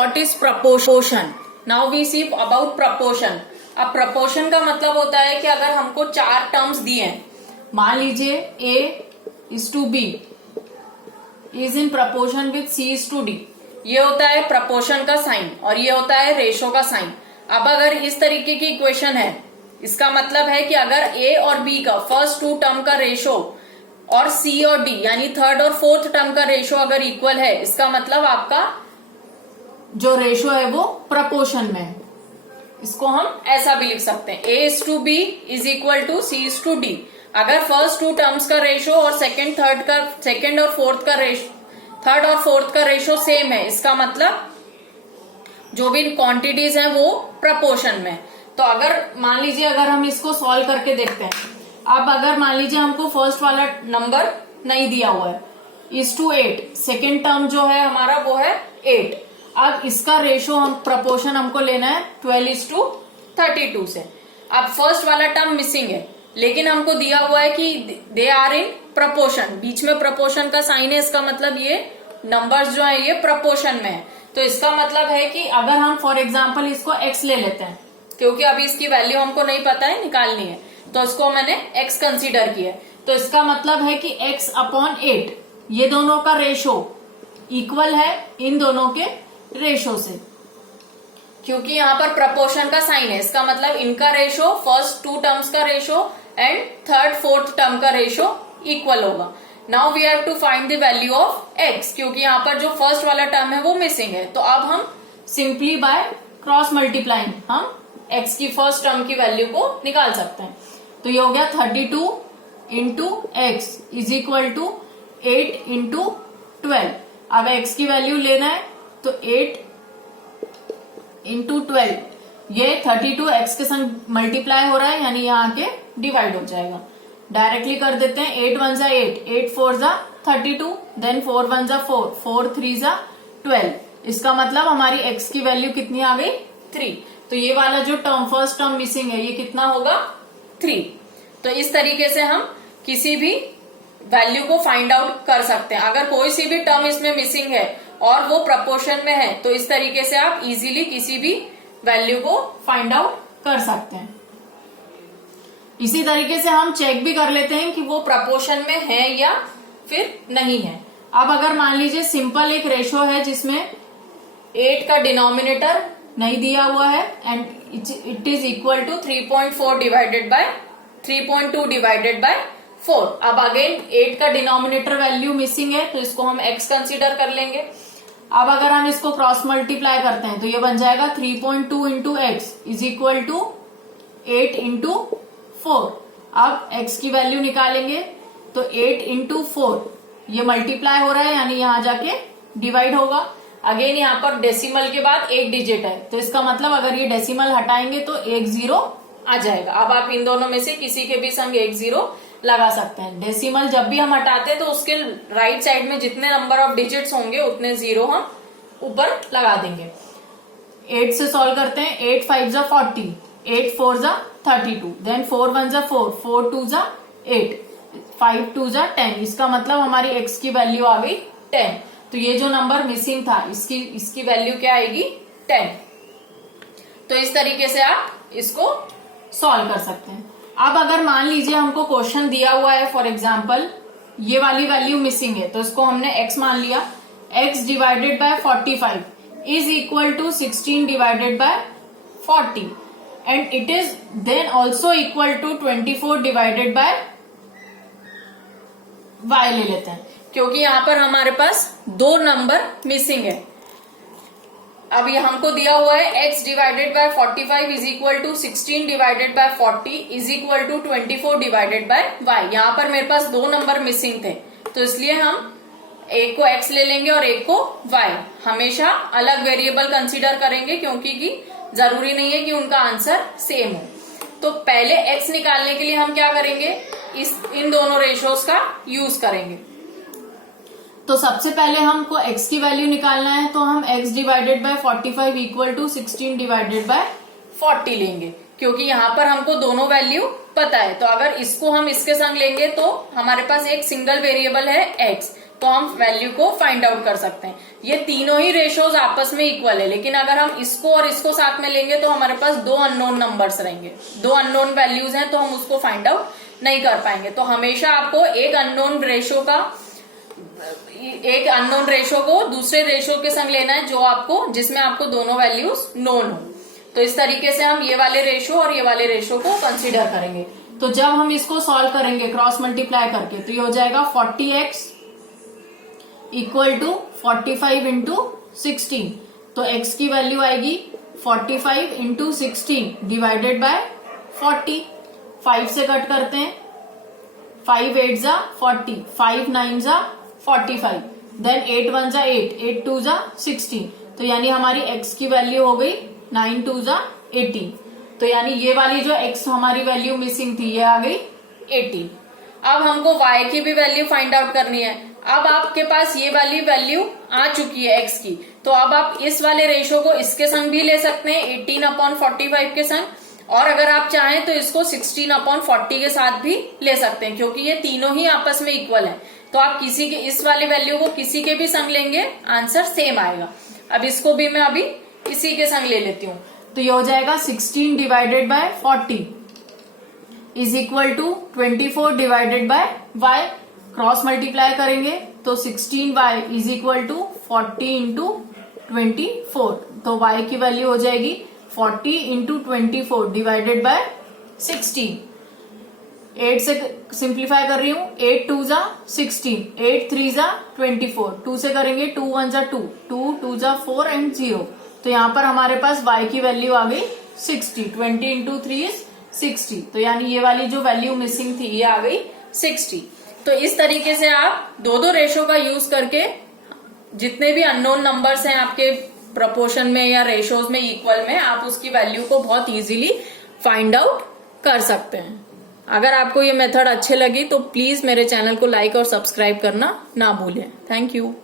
what is proportion. Now we see about proportion. अब proportion का मतलब होता है कि अगर हमको 4 टर्म्स दिए हैं, मान लीजिए A is to B is in proportion with C is to D. ये होता है proportion का साइन और ये होता है रेशो का साइन. अब अगर इस तरीके की इक्वेशन है, इसका मतलब है कि अगर A और B का फर्स्ट 2 टर्म का रेशो और C और D यानी थर्ड और फोर्थ टर्म का रेशो अगर इक्वल है, इसका मतलब आपका जो रेशो है वो प्रपोर्शन में है. इसको हम ऐसा भी लिख सकते हैं, A is to B is equal to C is to D. अगर फर्स्ट 2 टर्म्स का रेशो और सेकंड और फोर्थ का रेशो, थर्ड और फोर्थ का रेशो सेम है, इसका मतलब जो भी क्वांटिटीज हैं वो प्रपोर्शन में. तो अगर मान लीजिए अगर हम इसको सॉल्व करके देखते हैं, अब अगर मान लीजिए हमको फर्स्ट वाला नंबर नहीं दिया हुआ है, इज टू 8, सेकेंड टर्म जो है हमारा वो है 8. अब इसका रेशो हम प्रपोर्शन हमको लेना है 12:32 से. अब फर्स्ट वाला टर्म मिसिंग है, लेकिन हमको दिया हुआ है कि दे आर इन प्रपोर्शन, बीच में प्रपोर्शन का साइन है, इसका मतलब ये नंबर्स जो है ये प्रपोर्शन में है. तो इसका मतलब है कि अगर हम फॉर एग्जाम्पल इसको x ले लेते हैं, क्योंकि अभी इसकी वैल्यू हमको नहीं पता है, निकालनी है, तो इसको मैंने x कंसीडर किया. तो इसका मतलब है कि x अपॉन 8 ये दोनों का रेशो इक्वल है इन दोनों के रेशो से, क्योंकि यहाँ पर प्रपोर्शन का साइन है. इसका मतलब इनका रेशो फर्स्ट 2 टर्म्स का ratio and third fourth term का रेशो इक्वल होगा. Now we have to find the value of x, क्योंकि यहाँ पर जो फर्स्ट वाला टर्म है वो मिसिंग है. तो अब हम सिंपली बाय क्रॉस मल्टीप्लाइंग हम x की फर्स्ट टर्म की वैल्यू को निकाल सकते हैं. तो ये हो गया 32 into x is equal to 8 into 12. अब x की वैल्यू लेना है तो 8 इंटू 12, ये 32 x के संग मल्टीप्लाई हो रहा है, यानी यहाँ के डिवाइड हो जाएगा. डायरेक्टली कर देते हैं, 8 1 8, 8 4 32, देन 4 1 4, 4 3 12. इसका मतलब हमारी x की वैल्यू कितनी आ गई 3. तो ये वाला जो टर्म फर्स्ट टर्म मिसिंग है ये कितना होगा 3. तो इस तरीके से हम किसी भी वैल्यू को फाइंड आउट कर सकते हैं. अगर कोई सी भी टर्म इसमें मिसिंग है और वो प्रपोर्शन में है, तो इस तरीके से आप इजीली किसी भी वैल्यू को फाइंड आउट कर सकते हैं. इसी तरीके से हम चेक भी कर लेते हैं कि वो प्रपोर्शन में है या फिर नहीं है. अब अगर मान लीजिए सिंपल एक रेशो है जिसमें 8 का डिनोमिनेटर नहीं दिया हुआ है and it is equal to 3.4 divided by 3.2 divided by 4. अब अगेन 8 का डिनोमिनेटर वैल्यू मिसिंग है, तो इसको हम x कंसीडर कर लेंगे. अब अगर हम इसको क्रॉस मल्टीप्लाई करते हैं तो ये बन जाएगा 3.2 into x is equal to 8 into 4. अब x की वैल्यू निकालेंगे तो 8 इंटू 4 ये मल्टीप्लाई हो रहा है, यानी यहां जाके डिवाइड होगा. अगेन यहाँ पर डेसिमल के बाद एक डिजिट है, तो इसका मतलब अगर ये डेसिमल हटाएंगे तो 1 0 आ जाएगा. अब आप इन दोनों में से किसी के भी संग 1 0 लगा सकते हैं. डेसिमल जब भी हम हटाते हैं तो उसके राइट साइड में जितने नंबर ऑफ डिजिट्स होंगे उतने 0 हम ऊपर लगा देंगे. 8 से सॉल्व करते हैं, 8 5 40, 8 4 32, देन 4 1 4, 4 2 8, 5 2 10. इसका मतलब हमारी x की वैल्यू आ गई 10. तो ये जो नंबर मिसिंग था इसकी वैल्यू क्या आएगी 10. तो इस तरीके से आप इसको सॉल्व कर सकते हैं. अब अगर मान लीजिए हमको क्वेश्चन दिया हुआ है, फॉर एग्जाम्पल ये वाली वैल्यू मिसिंग है, तो इसको हमने x मान लिया, x divided by 45 is equal to 16 divided by 40 and it is then also equal to 24 divided by y ले लेते हैं, क्योंकि यहाँ पर हमारे पास 2 नंबर मिसिंग है. अब ये हमको दिया हुआ है x divided by 45 is equal to 16 divided by 40 is equal to 24 divided by y. यहाँ पर मेरे पास 2 नंबर मिसिंग थे, तो इसलिए हम एक को x ले लेंगे और एक को y. हमेशा अलग वेरिएबल कंसीडर करेंगे, क्योंकि जरूरी नहीं है कि उनका आंसर सेम हो. तो पहले x निकालने के लिए हम क्या करेंगे, इन दोनों रेशोज का यूज करेंगे. तो सबसे पहले हमको x की वैल्यू निकालना है, तो हम x divided by 45 equal to 16 divided by 40 लेंगे, क्योंकि यहाँ पर हमको दोनों वैल्यू पता है. तो अगर इसको हम इसके संग लेंगे तो हमारे पास एक सिंगल वेरिएबल है x, तो हम वैल्यू को फाइंड आउट कर सकते हैं। ये तीनों ही रेशोज आपस में इक्वल है, लेकिन अगर हम इसको और इसको साथ में लेंगे तो हमारे पास दो अननोन नंबर्स रहेंगे, दो अननोन वैल्यूज हैं, तो हम उसको फाइंड आउट नहीं कर पाएंगे। तो हमेशा आपको एक अननोन रेशो को दूसरे रेशो के संग लेना है जिसमें आपको दोनों वैल्यूज नोन हो। तो इस तरीके से हम ये वाले रेशो और ये वाले रेशो को कंसीडर करेंगे। तो जब हम इसको सॉल्व करेंगे क्रॉस मल्टीप्लाई करके, तो ये हो जाएगा 40x इक्वल टू 45 इंटू 16। तो x की वैल्यू आएगी 45 इंटू 16 डिवाइडेड बाय 40। 5 से कट करते हैं, 5 8 जा 40, 5 9 जा 45, देन 8 1 जा 8, 8 2 जा 16। तो यानी हमारी x की वैल्यू हो गई 9 2 जा 18। तो यानी ये वाली जो x हमारी वैल्यू मिसिंग थी ये आ गई 18। अब हमको y की भी वैल्यू फाइंड आउट करनी है। अब आपके पास ये वाली वैल्यू आ चुकी है x की, तो अब आप इस वाले रेशो को इसके संग भी ले सकते हैं 18/45 के संग, और अगर आप चाहें तो इसको 16/40 के साथ भी ले सकते हैं, क्योंकि ये तीनों ही आपस में इक्वल है। तो आप किसी के इस वाली वैल्यू को किसी के भी संग लेंगे आंसर सेम आएगा। अब इसको भी मैं अभी इसी के संग ले लेती हूँ। तो ये हो जाएगा 16 divided by 40 is equal to 24 divided by y। Cross multiply करेंगे तो 16y is equal to 40 into 24। तो y की वैल्यू हो जाएगी 40 इंटू 24 डिवाइडेड बाय 16। 8 से सिंप्लीफाई कर रही हूँ, 8 2 जा 16, 8 3 जा 24, 2 से करेंगे 2 1 जा 2, 2 2 जा 4 एंड 0। तो यहाँ पर हमारे पास y की वैल्यू आ गई 60। 20 इंटू 3 इज 60। तो यानी ये वाली जो वैल्यू मिसिंग थी ये आ गई 60। तो इस तरीके से आप दो रेशो का यूज करके जितने भी अननोन नंबर्स हैं आपके प्रपोर्शन में या रेशोज में इक्वल में, आप उसकी वैल्यू को बहुत इजीली फाइंड आउट कर सकते हैं। अगर आपको ये मेथड अच्छे लगी तो प्लीज मेरे चैनल को लाइक और सब्सक्राइब करना ना भूलें। Thank you.